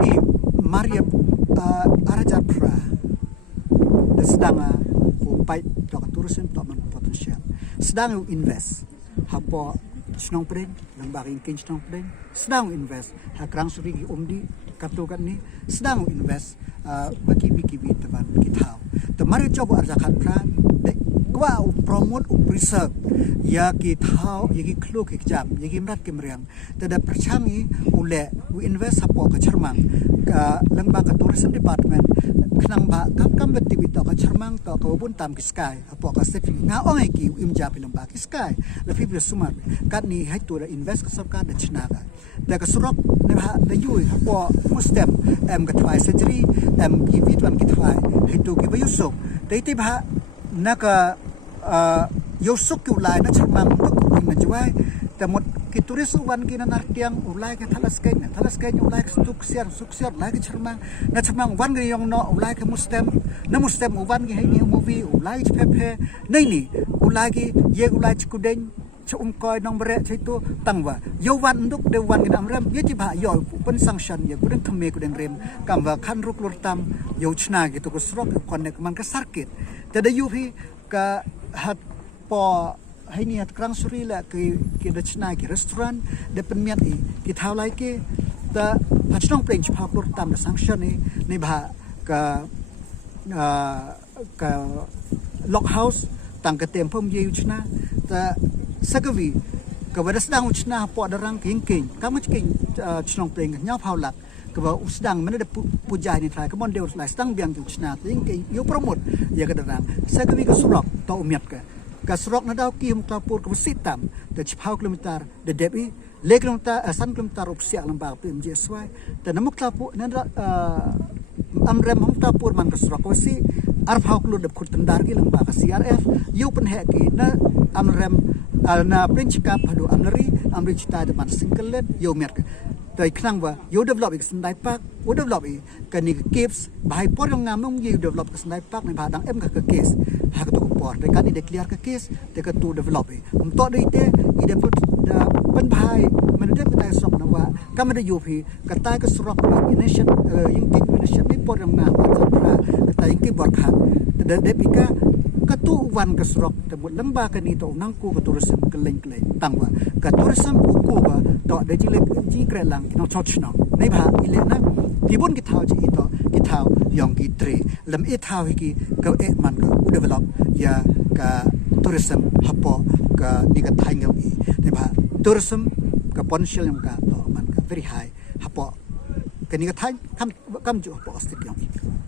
Pi Maria Arajar Pra sedang upaya untuk tourism untuk potensial sedang invest hapo senang pren lembaga ingin senang pren sedang invest hakrang suri umdi katukan ni sedang invest bagi teman kita temari coba arjakan pra gua promote preserve ya kita ya kluk jam ya merat kemriang tada perchangi ule we invest hapo ka cermang ka lembaga tourism department kenang ba kam betti bito ka cermang to ka ubun tam kiskai hapo ka set nga ongai ki imja pilam ba kiskai la fibra sumar kat ni hai to invest ka sarkar da chnaga da ka surok na yui hapo mustem em ka thwai surgery em ki vitwan ki thwai hai to ki bayusok dai te ba naka yosuk ki ulai na cermang to na juai ta mot ki turis wan ki na nartiang ulai ka thalas kai ulai ka suksiar ulai ka cermang na cermang wan gi yong no ulai ka mustem wan gi hai movie ulai pepe nei ni ulai gi ye ulai chkudeng koi nong bere tu tangwa yo wan nduk de wan gidam rem ye tiba yo pen sanction ye kudeng thame kudeng rem kamwa khan ruk lur tam yo chna gitu ko srok connect man ka circuit tada yu phi ka hat po hai ni hat krang suri la ki da chna ki restaurant de pen miat i ki thau lai ke ta hachnong pleng chha lur tam da sanction ni ba ka lock house tang ka tem phom ye chna ta Sakawi, kepada sedang ucna po darang king, kamu king chnong pleng nyap haulak, kepada sedang mana ada puja ni try, kemudian dia usai sedang biang ucna king, you promote ya kedarang. Sakawi ke surok, tau umiat ke surok nadau kim tapur ke sitam, de chpau kilometer, de debi, le kilometer, san kilometer upsiak lembag PMJ swai, dan namuk tapu nanda amrem hong tapur man ke surok wasi, arfau keluar de kut tendar ki lembag CRF, you pen heki na amrem na prinsip hadu amnari amri cita depan single lane yo merk dai knang ba yo develop ik sendai park wo develop i kani caves bahai por yang ngamung yo develop ke sendai park ni badang em ka case ha ka to por dai kani de clear ka case de ka to develop i to dai te i de put da pen bahai men de tai sok na wa kam de yo phi ka tai ka surok nation in king nation ni por yang na ka tai ki bor kha de pika katu wan kasrok tebut lembah kan itu nangku ke tourism keleng tangwa ke tourism uku ba to de ji krelang no chochno nei ba ile na tibun ki thau ji to ki thau yong ki tre lam e thau ki ka e man ka u develop ya ka tourism hapo ka ni ka thai ngau i nei ba tourism ka potential yang ka to man ka very high hapo ka ni ka thai kam ju hapo ostik yong